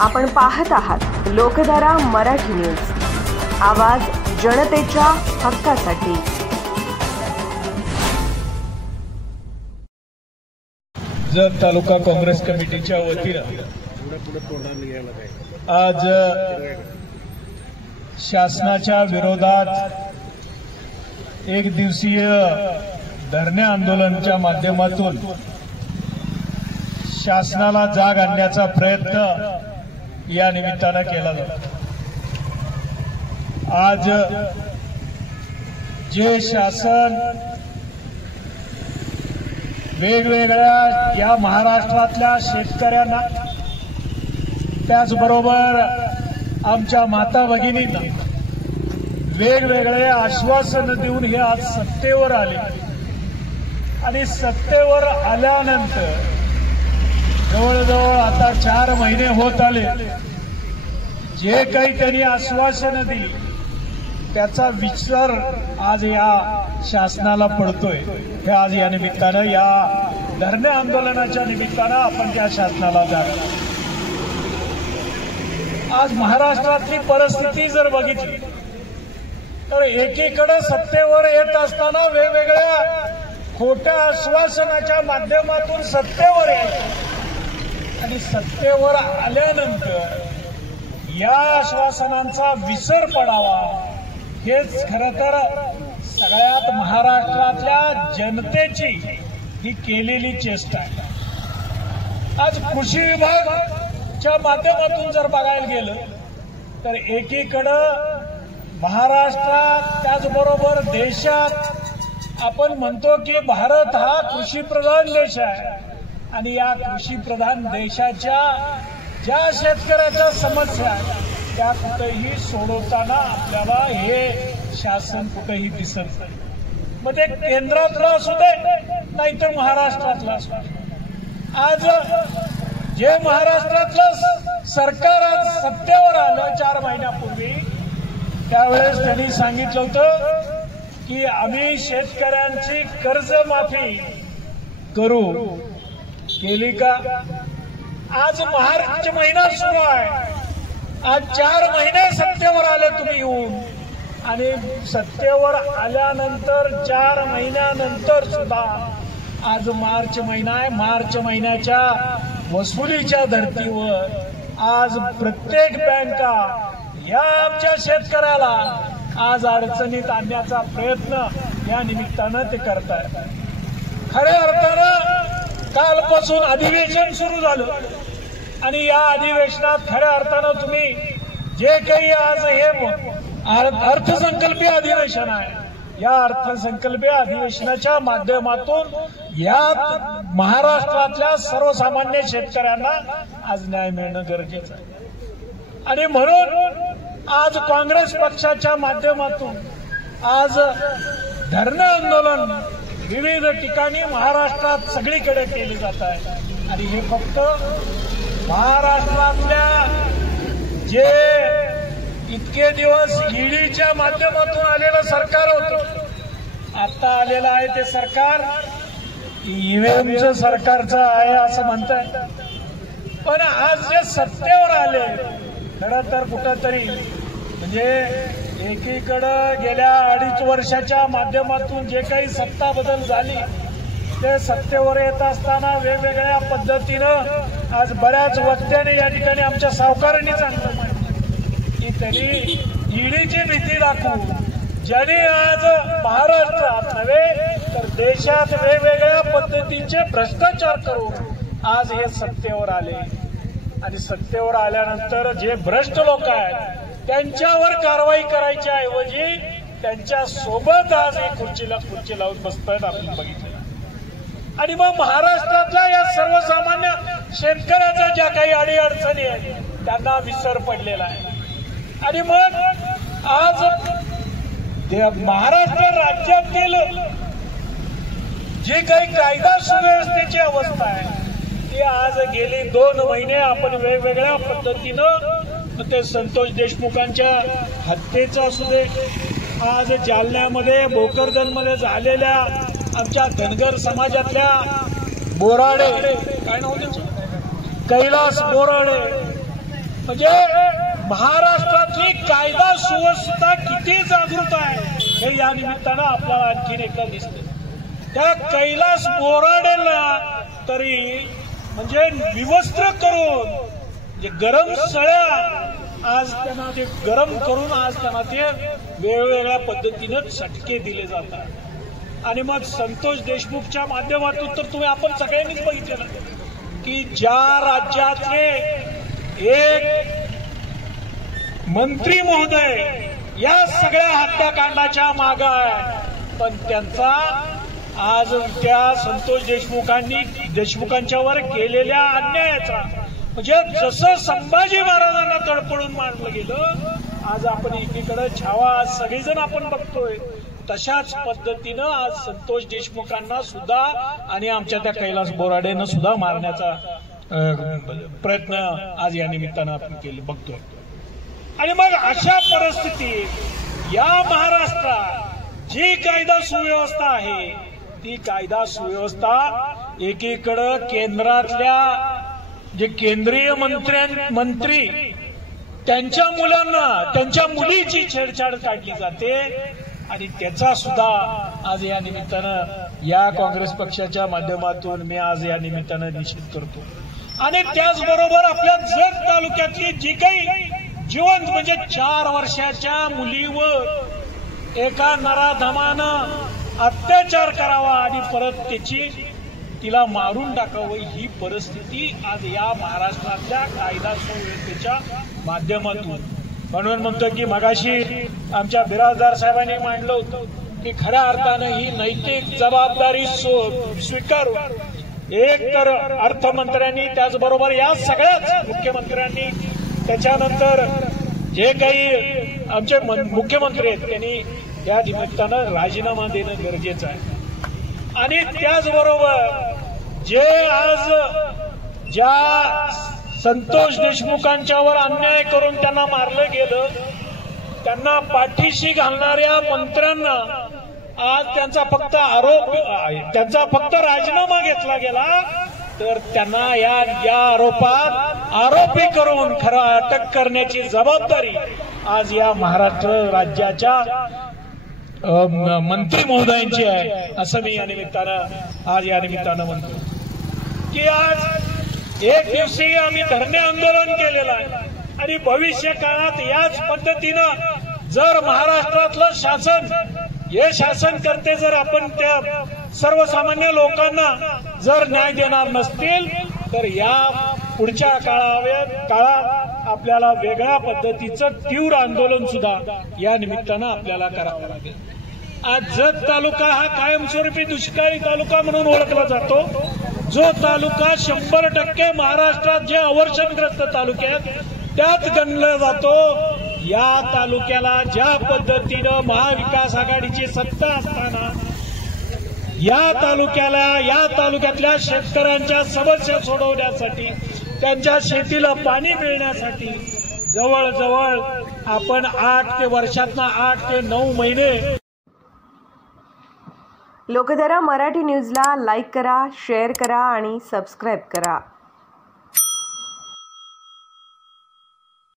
आपण पाहत आहात लोकधारा मराठी न्यूज, आवाज जनतेच्या हक्कासाठी। जत तालुका काँग्रेस कमिटीच्या वतीने आज शासनाच्या विरोधात एक दिवसीय धरणे आंदोलनाच्या माध्यमातून शासनाला जाग आणण्याचा प्रयत्न या निमित्तानं केला जातो। आज जे शासन वेगवेगळ्या या महाराष्ट्रातल्या शेतकऱ्यांना, त्याचबरोबर आमच्या माता भगिनींना वेगवेगळे आश्वासन देऊन हे आज सत्तेवर आले आणि सत्तेवर आल्यानंतर जवळजवळ आता 4 महिने होत आले। जे काही त्यांनी आश्वासनं दिली त्याचा विचार आज या शासनाला पडतोय। हे आज या निमित्तानं, या धरणे आंदोलनाच्या निमित्तानं आपण त्या शासनाला जातो। आज महाराष्ट्रातली परिस्थिती जर बघितली तर एकीकडे सत्तेवर येत असताना वेगवेगळ्या खोट्या आश्वासनाच्या माध्यमातून सत्तेवर यायचं आणि सत्तेवर आल्यानंतर या आश्वासनांचा विसर पडावा, हेच खरं तर सगळ्यात महाराष्ट्रातल्या जनतेची ही केलेली चेष्टा आहे। आज कृषी विभागाच्या माध्यमातून जर बघायला गेलं तर एकीकडं महाराष्ट्रात त्याचबरोबर देशात आपण म्हणतो की भारत हा कृषीप्रधान देश आहे आणि या कृषीप्रधान देशाच्या ज्या शेतकऱ्याच्या समस्या आहेत त्या कुठेही सोडवताना आपल्याला हे शासन कुठेही दिसत नाही। मग ते केंद्रातलं असू दे नाहीतर महाराष्ट्रातलं असू दे। आज जे महाराष्ट्रातलं सरकार आज सत्तेवर आलं 4 महिन्यापूर्वी, त्यावेळेस त्यांनी सांगितलं होतं की आम्ही शेतकऱ्यांची कर्जमाफी करू। केली का? आज मार्च महिना सुरू आहे, आज 4 महिने सत्तेवर आले तुम्ही येऊन, आणि सत्तेवर आल्यानंतर 4 महिन्यानंतर सुद्धा आज मार्च महिना आहे। मार्च महिन्याच्या वसुलीच्या धर्तीवर आज प्रत्येक बँका या आमच्या शेतकऱ्याला आज अडचणीत आणण्याचा प्रयत्न या निमित्तानं ते करतायत। खऱ्या अर्थानं कालपासून अधिवेशन सुरू झालं आणि या अधिवेशनात खऱ्या अर्थानं तुम्ही जे काही आज हे अर्थसंकल्पीय अधिवेशन आहे, या अर्थसंकल्पीय अधिवेशनाच्या माध्यमातून या महाराष्ट्रातल्या सर्वसामान्य शेतकऱ्यांना आज न्याय मिळणं गरजेचं आहे। आणि म्हणून आज काँग्रेस पक्षाच्या माध्यमातून आज धरणे आंदोलन विविध ठिकाणी महाराष्ट्रात सगळीकडे केले जात आहे। आणि हे फक्त महाराष्ट्रातल्या जे इतके दिवस ईडीच्या माध्यमातून आलेलं सरकार होतं, आता आलेलं आहे ते सरकार ईव्हीएमचं सरकारचं आहे असं म्हणताय। पण आज जे सत्तेवर आले खरं तर कुठंतरी म्हणजे एकीकडं गेल्या 2.5 वर्षाच्या माध्यमातून जे काही सत्ता बदल झाली ते सत्तेवर येत असताना वेगवेगळ्या पद्धतीनं आज बऱ्याच वक्त्याने या ठिकाणी आमच्या सावकारांनी सांगितलं की त्यांनी ईडीची भीती दाखवून ज्यांनी आज महाराष्ट्रात नव्हे तर देशात वेगवेगळ्या पद्धतीचे भ्रष्टाचार करून आज हे सत्तेवर आले। आणि सत्तेवर आल्यानंतर जे भ्रष्ट लोक आहेत त्यांच्यावर कारवाई करायच्या ऐवजी त्यांच्या सोबत आज हे खुर्ची लावून बसतायत आपण बघितलं। आणि मग महाराष्ट्रातल्या या सर्वसामान्य शेतकऱ्याच्या ज्या काही अडीअडचणी आहेत त्यांना विसर पडलेला आहे। आणि मग आज महाराष्ट्र राज्यातील जी काही कायदा सुव्यवस्थेची अवस्था आहे ती आज गेली 2 महिने आपण वेगवेगळ्या पद्धतीनं ते संतोष देशमुखांच्या हत्येचा असू दे, आज जालन्यामध्ये भोकरदनमध्ये झालेल्या आमच्या धनगर समाजातल्या बोराडे, काय नाव त्याचं, कैलास बोराडे म्हणजे महाराष्ट्रातली कायदा सुव्यवस्था किती जागृत आहे हे या निमित्तानं आपल्याला आणखीन एकदा दिसते. त्या कैलास बोराडेला तरी म्हणजे विवस्त्र करून जे गरम सळ्या आज त्यांना ते गरम करून आज त्यांना ते वेगवेगळ्या पद्धतीनं चटके दिले जातात. आणि मग संतोष देशमुखच्या माध्यमातून तर आपण सगळ्यांनीच बघितलं की ज्या राज्यातले एक मंत्री महोदय या सगळ्या हत्याकांडाच्या मागे आहे, पण त्यांचा आज त्या संतोष देशमुखांच्यावर केलेल्या अन्यायाचा म्हणजे जसं संभाजी महाराजांना तडपडून मारलं गेलं, आज आपण एकीकडे छावा आज सगळेजण आपण बघतोय, तशाच पद्धतीनं आज संतोष देशमुखांना सुद्धा आणि आमच्या त्या कैलास बोराडेनं सुद्धा मारण्याचा प्रयत्न आज या निमित्तानं आपण केले बघतोय. आणि मग अशा परिस्थितीत या महाराष्ट्रात जी कायदा सुव्यवस्था आहे ती कायदा सुव्यवस्था एकीकडं केंद्रातल्या जे केंद्रीय मंत्री त्यांच्या मुलांना त्यांच्या मुलीची छेडछाड काढली जाते आणि त्याचा सुद्धा आज या निमित्तानं या काँग्रेस पक्षाच्या माध्यमातून मी आज या निमित्तानं निषेध करतो. आणि त्याचबरोबर आपल्या जत तालुक्यातली जी काही जिवंत म्हणजे 4 वर्षाच्या मुलीवर एका नराधमानं अत्याचार करावा आणि परत तिला मारून टाकावं ही परिस्थिती आज या महाराष्ट्रातल्या कायदा सुव्यवस्थेच्या माध्यमातून. म्हणून म्हणतो की मगाशी आमच्या बिराजदार साहेबांनी मांडलं होतं की खऱ्या अर्थानं ही नैतिक जबाबदारी स्वीकारून एक तर अर्थमंत्र्यांनी त्याचबरोबर या सगळ्याच मुख्यमंत्र्यांनी त्याच्यानंतर जे काही आमचे मुख्यमंत्री आहेत त्यांनी या निमित्तानं राजीनामा देणं गरजेचं आहे. आणि त्याचबरोबर जे आज ज्या संतोष देशमुखांच्यावर अन्याय करून त्यांना मारलं गेलं त्यांना पाठीशी घालणाऱ्या मंत्र्यांना आज त्यांचा फक्त राजीनामा घेतला गेला तर त्यांना या आरोपात आरोपी करून खरं अटक करण्याची जबाबदारी आज या महाराष्ट्र राज्याच्या मंत्री महोदयांची आहे असं मी या निमित्तानं म्हणतो की आज एक दिवशी आम्ही धरणे आंदोलन केलेलं आहे आणि भविष्य काळात याच पद्धतीनं जर महाराष्ट्रातलं शासन करते जर आपण त्या सर्वसामान्य लोकांना जर न्याय देणार नसतील तर या पुढच्या काळात आपल्याला वेगळ्या पद्धतीचं तीव्र आंदोलन सुद्धा या निमित्तानं आपल्याला करावं लागेल. आज जत तालुका हा कायमस्वरूपी दुष्काळी तालुका म्हणून ओळखला जातो, जो तालुका 100% महाराष्ट्रात जे अवर्षणग्रस्त तालुके आहेत त्यात गणला जातो. या तालुक्याला ज्या पद्धतीनं महाविकास आघाडीची सत्ता असताना या तालुक्यातल्या शेतकऱ्यांच्या समस्या सोडवण्यासाठी त्यांच्या शेतीला पाणी मिळण्यासाठी जवळजवळ आपण 8 ते 9 महिने. लोकधारा मराठी न्यूजला लाईक करा, शेअर करा आणि सबस्क्राईब करा.